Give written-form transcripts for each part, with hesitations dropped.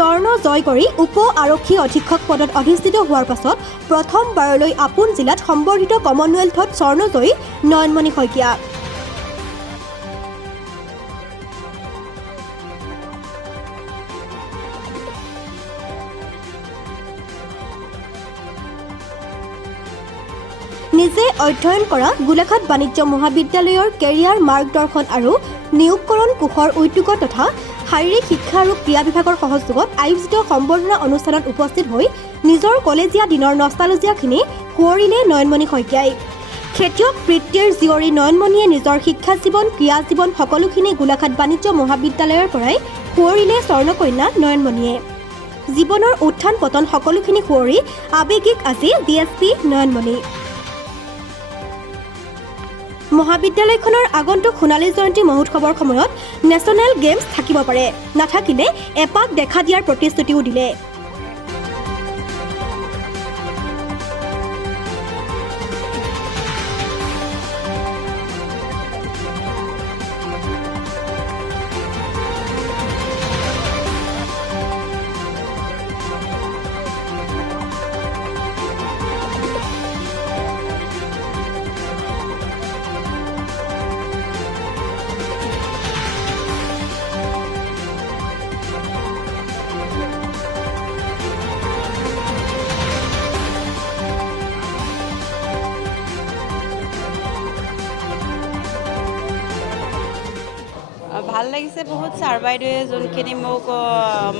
স্বৰ্ণ জয় কৰি উপ আৰক্ষী অধীক্ষক পদত অধিষ্ঠিত হোৱাৰ পাছত প্ৰথমবাৰলৈ আপোন জিলাত সম্বৰ্ধিত কমনৱেলথত স্বৰ্ণজয়ী নয়নমণি শইকীয়া। নিজে অধ্যয়ন কৰা গোলাঘাট বাণিজ্য মহাবিদ্যালয়ৰ কেৰিয়াৰ মাৰ্গদৰ্শন আৰু নিয়োগকৰণ কোষৰ উদ্যোগৰ তথা শাৰীৰিক শিক্ষা আৰু ক্ৰীড়া বিভাগৰ সহযোগত আয়োজিত সম্বৰ্ধনা অনুষ্ঠানত উপস্থিত হৈ নিজৰ কলেজীয়া দিনৰ নষ্টালজিয়াখিনি সোঁৱৰিলে নয়নমণি শইকীয়াই। খেতিয়ক বৃত্তিৰ জীয়ৰী নয়নমণিয়ে নিজৰ শিক্ষা জীৱন ক্ৰীড়া জীৱন সকলোখিনি গোলাঘাট বাণিজ্য মহাবিদ্যালয়ৰ পৰাই সোঁৱৰিলে স্বৰ্ণকন্যা নয়নমণিয়ে। জীৱনৰ উত্থান পতন সকলোখিনি সোঁৱৰি আৱেগিক আজি DSP নয়নমণি। মহাবিদ্যালয়খনৰ আগন্তুক সোণালী জয়ন্তী মহোৎসৱৰ সময়ত নেশ্যনেল গেমছ থাকিব পাৰে, নাথাকিলে এপাক দেখা দিয়াৰ প্ৰতিশ্ৰুতিও দিলে। ভাল লাগিছে বহুত। ছাৰ বাইদেৱে যোনখিনি মোক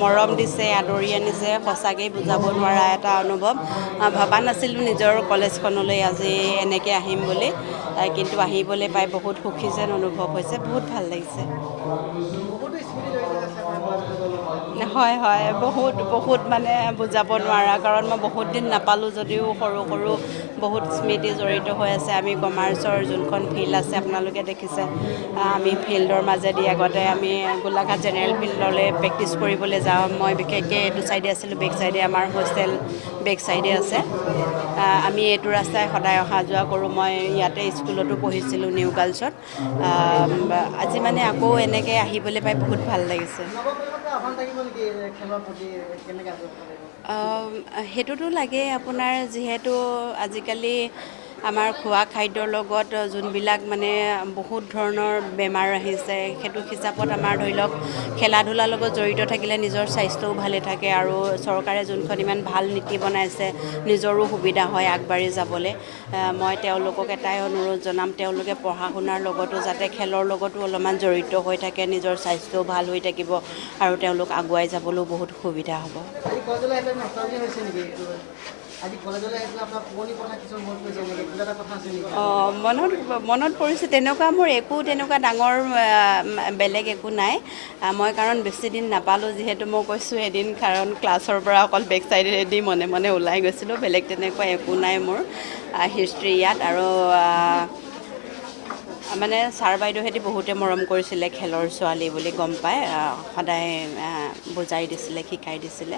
মৰম দিছে, আদৰি আনিছে, সঁচাকৈ বুজাব নোৱাৰা এটা অনুভৱ। ভবা নাছিলোঁ নিজৰ কলেজখনলৈ আজি এনেকৈ আহিম বুলি, কিন্তু আহিবলৈ পাই বহুত সুখী যেন অনুভৱ হৈছে। বহুত ভাল লাগিছে। হয় হয়, বহুত মানে বুজাব নোৱাৰা, কাৰণ মই বহুত দিন নাপালোঁ যদিও সৰু সৰু বহুত স্মৃতি জড়িত হৈ আছে। আমি কমাৰ্চৰ যোনখন ফিল্ড আছে আপোনালোকে দেখিছে, আমি ফিল্ডৰ মাজেদি আগতে আমি গোলাঘাট জেনেৰেল ফিল্ডলৈ প্ৰেক্টিছ কৰিবলৈ যাওঁ। মই বিশেষকৈ এইটো ছাইডে আছিলোঁ, বেক ছাইডে আমাৰ হোষ্টেল বেক ছাইডে আছে। আমি এইটো ৰাস্তাই সদায় অহা যোৱা কৰোঁ। মই ইয়াতে স্কুলতো পঢ়িছিলোঁ নিউ গাৰ্লছত। আজি মানে আকৌ এনেকৈ আহিবলৈ পাই বহুত ভাল লাগিছে। সেইটোতো লাগেই আপোনাৰ, যিহেতু আজিকালি আমাৰ খোৱা খাদ্যৰ লগত যোনবিলাক মানে বহুত ধৰণৰ বেমাৰ আহিছে, সেইটো হিচাপত আমাৰ ধৰি লওক খেলা ধূলাৰ লগত জড়িত থাকিলে নিজৰ স্বাস্থ্যও ভালে থাকে, আৰু চৰকাৰে যোনখন ইমান ভাল নীতি বনাইছে নিজৰো সুবিধা হয় আগবাঢ়ি যাবলৈ। মই তেওঁলোকক এটাই অনুৰোধ জনাম, তেওঁলোকে পঢ়া শুনাৰ লগতো যাতে খেলৰ লগতো অলপমান জড়িত হৈ থাকে, নিজৰ স্বাস্থ্যও ভাল হৈ থাকিব আৰু তেওঁলোক আগুৱাই যাবলৈও বহুত সুবিধা হ'ব। মনত পৰিছে, তেনেকুৱা মোৰ একো তেনেকুৱা ডাঙৰ বেলেগ একো নাই। মই কাৰণ বেছি দিন নাপালোঁ, যিহেতু মই কৈছোঁ এদিন, কাৰণ ক্লাছৰ পৰা অকল বেক চাইডেদি মনে মনে ওলাই গৈছিলোঁ। বেলেগ তেনেকুৱা একো নাই মোৰ হিষ্ট্ৰী ইয়াত। আৰু মানে ছাৰ বাইদেউহেঁতি বহুতে মৰম কৰিছিলে, খেলৰ ছোৱালী বুলি গম পাই সদায় বুজাই দিছিলে, শিকাই দিছিলে।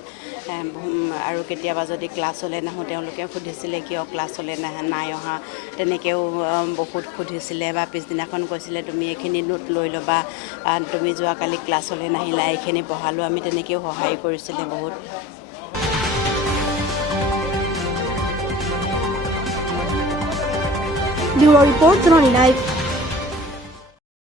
আৰু কেতিয়াবা যদি ক্লাছলৈ নাহোঁ তেওঁলোকে সুধিছিলে কিয় ক্লাছলৈ নাই অহা, তেনেকৈও বহুত সুধিছিলে। বা পিছদিনাখন কৈছিলে তুমি এইখিনি নোট লৈ ল'বা, তুমি যোৱাকালি ক্লাছলৈ নাহিলা, এইখিনি পঢ়ালোঁ। আমি তেনেকৈও সহায় কৰিছিলে বহুত। ব্যুৰ' ৰিপৰ্ট জননী লাইভ।